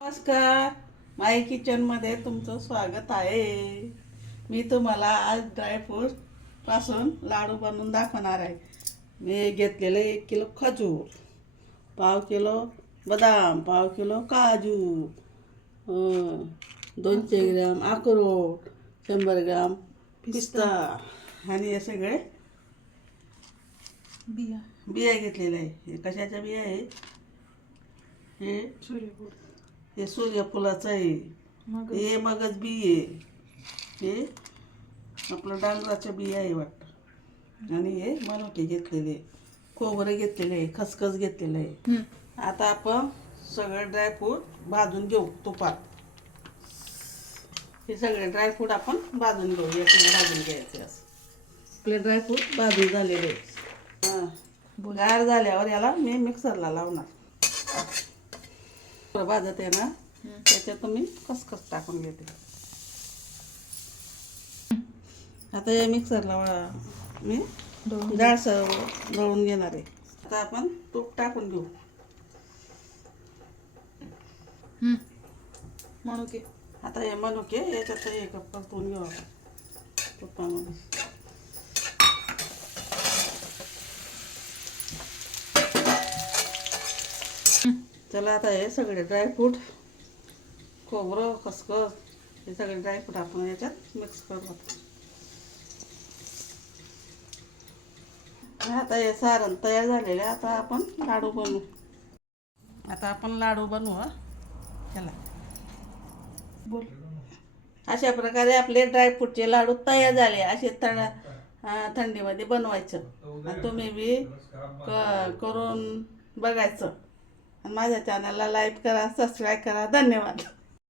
नमस्कार. माई किचनमध्ये तुमचं स्वागत आहे. मी तुम्हाला आज ड्रायफ्रूट पासून लाडू बनवून दाखवणार आहे. मी घेतलेले 1 किलो खजूर, पाव किलो बदाम, पाव किलो काजू, 200 ग्रॅम अक्रोड, 100 ग्रॅम पिस्ता आणि हे सगळे बिया घेतलेल्या आहे. हे कशाच्या बिया आहे? हे सूर्यफुलाचं आहे. हे मगज बी आहे. हे आपलं डांगराचं बी आहे वाटतं. आणि हे मनुके घेतलेले, खोबरे घेतलेले आहे, खसखस घेतलेलं आहे. आता आपण सगळे ड्रायफ्रूट भाजून घेऊ तुपात. हे सगळे ड्रायफ्रूट आपण भाजून घेऊ. याकडे भाजून घ्यायचे असं. आपले ड्रायफ्रूट भाजून झालेले. गार झाल्यावर याला मी मिक्सरला लावणार. भाजत आहे ना, त्याच्यात तुम्ही खसखस टाकून घेते. आता या मिक्सरला मी जाडसर दळून घेणार आहे. आता आपण तूप टाकून घेऊ. मनुके आता हे मनुके याच्यात हे परतून घेऊ आपण तुपामध्ये. चला आता हे सगळे ड्रायफ्रूट, खोबरं, खसखस हे सगळे ड्रायफ्रूट आपण याच्यात मिक्स करू. आता हे सारण तयार झालेले. आता आपण लाडू बनवू. आता आपण लाडू बनवू. चला बोल. अशा प्रकारे आपले ड्रायफ्रूटचे लाडू तयार झाले. असे थंडीमध्ये बनवायचं आणि तुम्ही बी करून बघायचं. आणि माझ्या चॅनलला लाईक करा, सबस्क्राईब करा. धन्यवाद.